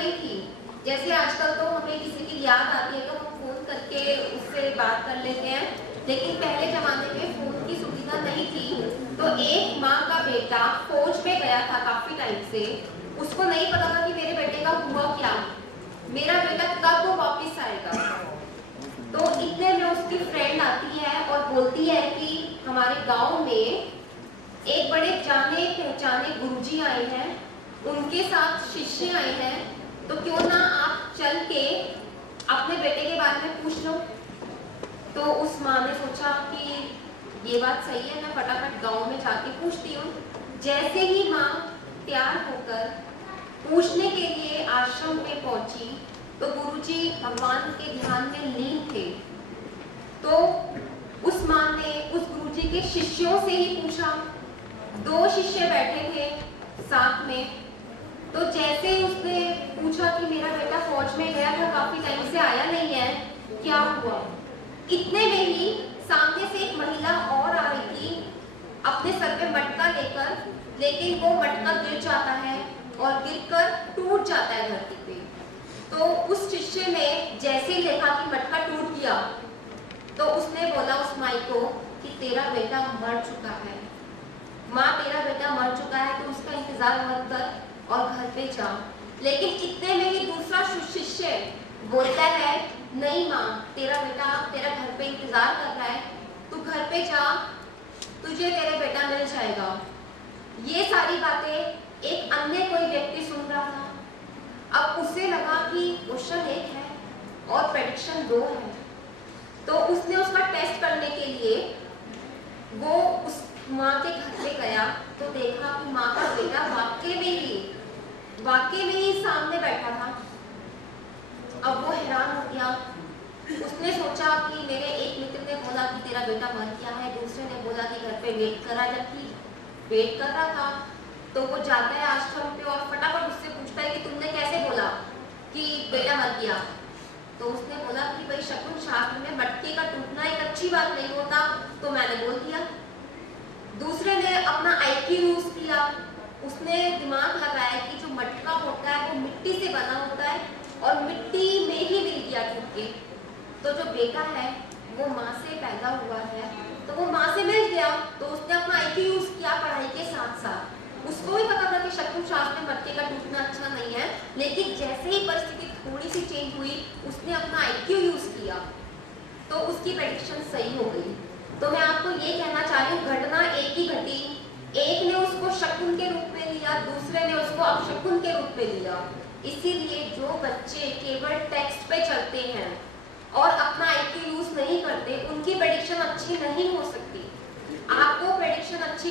नहीं थी। जैसे आजकल तो हमें किसी की याद आती है तो हम फोन करके उससे बात कर लेते हैं, लेकिन पहले जमाने में फोन की सुविधा नहीं थी। तो एक माँ का बेटा फौज में गया था काफी टाइम से, उसको नहीं पता था कि मेरे बेटे का हुआ क्या, मेरा बेटा कब वो वापिस आएगा। तो इतने में उसकी फ्रेंड आती है और बोलती है कि हमारे गांव में एक बड़े जाने पहचाने गुरुजी आए हैं, उनके साथ शिष्य आए हैं, तो क्यों ना आप चल के अपने बेटे के बारे में पूछ लो। तो उस माँ ने सोचा कि ये बात सही है, मैं फटाफट गांव में जाके पूछती हूँ। जैसे ही माँ तैयार होकर पूछने के लिए आश्रम में पहुंची तो गुरुजी भगवान के ध्यान में लीन थे। तो उस माँ ने उस गुरुजी के शिष्यों से ही पूछा, 2 शिष्य बैठे थे साथ में। तो जैसे ही उसने पूछा कि मेरा बेटा फौज में गया था, काफी टाइम से आया नहीं है, क्या हुआ, इतने में ही सामने से एक महिला और आ रही थी अपने सर पे मटका लेकर, लेकिन वो मटका गिर जाता है और गिरकर टूट जाता है धरती पे। तो उस शिष्य ने जैसे ही देखा कि मटका टूट गया तो उसने बोला उस माई को कि तेरा बेटा मर चुका है, माँ तेरा बेटा मर चुका है, तो उसका इंतजार मत कर और घर पे जा। लेकिन इतने में ही दूसरा शिष्य बोलता है, नहीं माँ, तेरा बेटा तेरा घर पे इंतजार कर रहा है, तू घर पे जा, तुझे तेरा बेटा मिल जाएगा। ये सारी बातें एक अन्य कोई व्यक्ति सुन रहा था। अब उसे लगा कि क्वेश्चन 1 है और प्रेडिक्शन 2 है, तो उसने उसका टेस्ट करने के लिए वो उस माँ के घर पे गया तो देखा कि माँ का बेटा वाकई में ही सामने बैठा था। अब वो हैरान हो गया, उसने सोचा कि मेरे एक मित्र ने बोला कि तेरा बेटा मर गया है, दूसरे ने बोला कि घर पे वेट करा, जबकि वेट कर रहा था। तो वो जाता है आश्रम पे और फटाफट उससे पूछता है कि तुमने कैसे बोला कि बेटा मर गया। तो उसने बोला कि भाई शकुन शास्त्र में मटके का टूटना एक अच्छी बात नहीं होता, तो मैंने बोल दिया। दूसरे ने अपना IQ यूज किया, उसने दिमाग लगाया कि जो मटका होता है वो मिट्टी से बना होता है और मिट्टी में ही मिल गया टूट के, तो जो बेटा है वो माँ से पैदा हुआ है, तो वो माँ से मिल गया। तो उसने अपना IQ यूज किया पढ़ाई के साथ साथ। उसको भी पता था कि शकुन शास्त्र में मटके का टूटना अच्छा नहीं है, लेकिन जैसे ही परिस्थिति थोड़ी सी चेंज हुई, उसने अपना IQ यूज किया तो उसकी प्रेडिक्शन सही हो गई। तो मैं आपको ये कहना चाह रही हूँ, घटना एक ही घटी, एक ने उसको शकुन के रूप में लिया, दूसरे ने उसको अपशकुन के रूप में लिया। इसीलिए जो बच्चे केवल टेक्स्ट पे चलते हैं और अपना IQ यूज नहीं करते, उनकी प्रेडिक्शन अच्छी नहीं हो सकती। आपको प्रेडिक्शन अच्छी